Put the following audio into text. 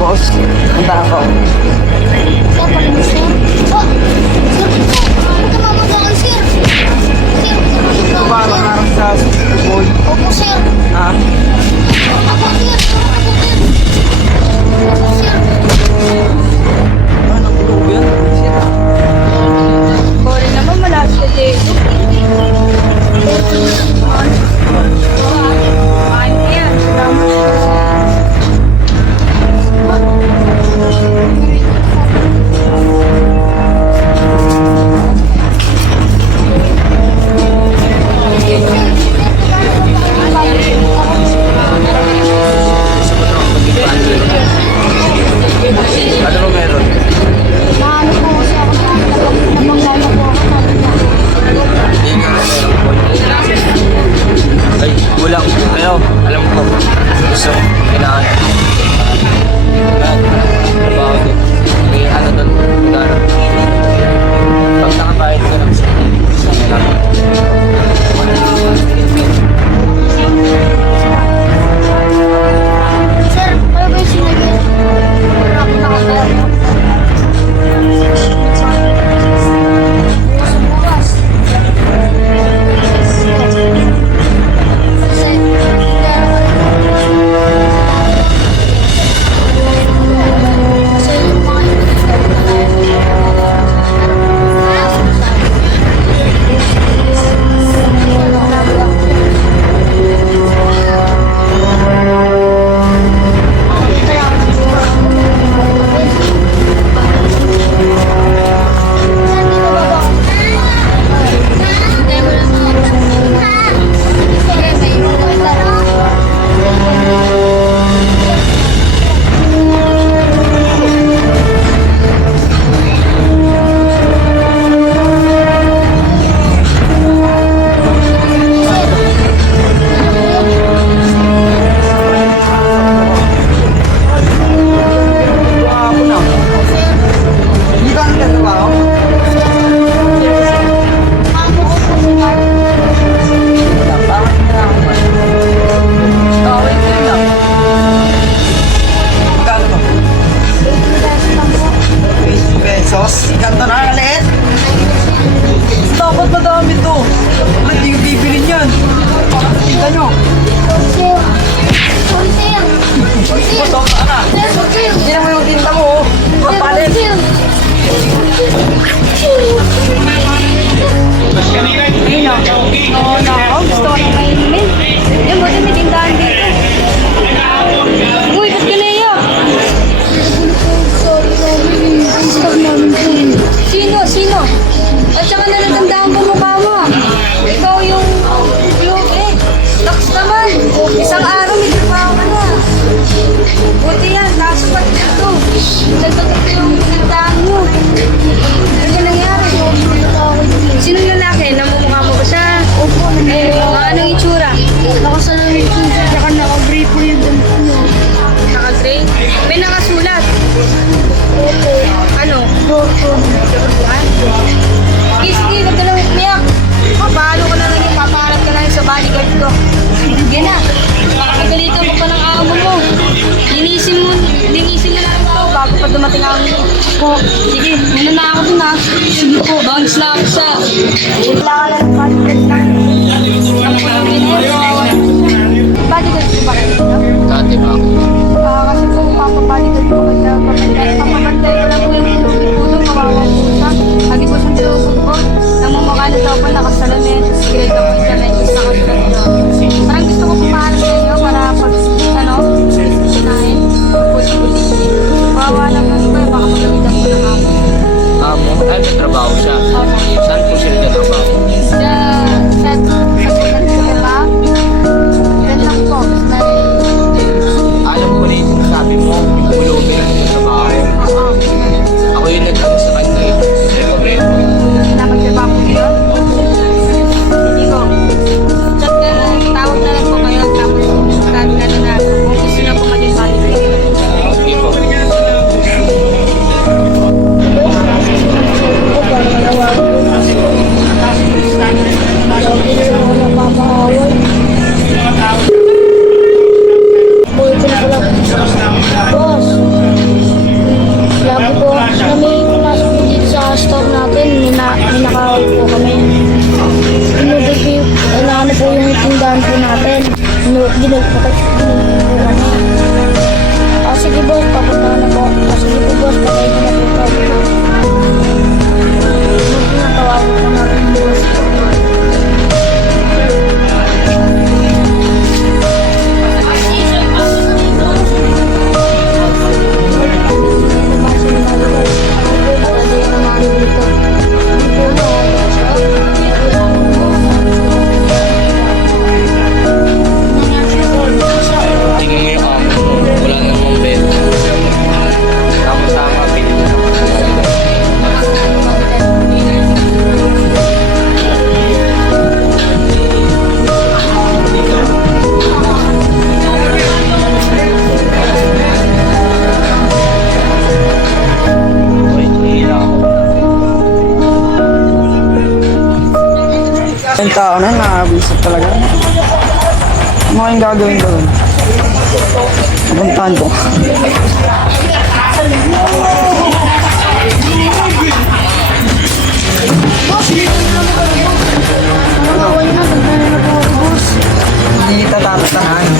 boss. Punta ako. Sir, pag sir. Oh! Sir, ito mamagakan, sir. Sir, Ito ba sir. mangarap sa boy? Opo, sir. Ha? Opo, sir. Opo, sir. Opo, sir. Ano, nakulog yan? Shit ah. Sorry naman, malapit ka dito. Ano yan? Ano ba meron? Maano po kasi ako namangala po ako. Hindi nga meron boy. Ay, kulang. Pero, alam ko. Gusto, kailangan. Trabaho din. May ano doon. Gano'n. Pag nakabayad ka lang sa kailangan. Sir, ano ba yung sinagay? Wala akong nakakaya. Bukas. Kasi yung mga Ako na. Hindi ka nagtatrabaho? Wala, bakit kailangan ba? Okay, okay lang. Magkano to? 20 pesos? Ganto na, kaliit? Dapat madami to. Wala, hindi yung bibili niyan. Bakit natinda nyo? Putok ka na. Hindi naman yung tinta mo, oh. Kapalit. Oo, nako. Gusto ko nang mainimin. Yan, buti may tindahan dito. Uy, ba't ka naiyak? Sino? Sino? At saka nalatandaan ko mukha mo. Ikaw yung eh. Laks naman. Isang araw may trabaho ka na. Buti yan. Nakasapat ito. Nagtagot yung tindahan mo. Ano ba nangyari? Sino yung lalaki? Namumukha mo ba siya? Opo, Anong itsura? nakasalamit po siya, saka naka-gray po yung ganito niya. Naka-gray? May nakasulat. Opo. Ano? Opo. Sige, sige, huwag ka lang umiyak. Papalo ka na lang yung papaharap ka na yung sa bodyguard ko. Yan na. Pakagalitan mo pa ng amo mo. Linisin mo na lang ito bago pa dumating ang po. Sige, muna na ako dun ha. Sige po, bounce na ako sa... Kailangan lang bodyguard lang. Bodyguard ko ba kayo? Dati ba? Kasi po, papabodyguard ko kaya papabantay ko lang po yung tulong kawawa po siya. Lagi po siyang tulong po. Namumukha na daw po nakasalamin. Grade ako siya na isa ka siya. Parang gusto ko pumaharap sa inyo para pag, sinahin. Puti-puti. Kawawa naman po. Baka magamitan ko ng amo. Amo? Ay, may trabaho siya. Saan po siya nagtatrabaho? Sa tao na, nakabisip talaga. Ano kayong gagawin ko? Puntahan ko. Wala na, pagdala na po ako, boss. Hindi kita tatatahan.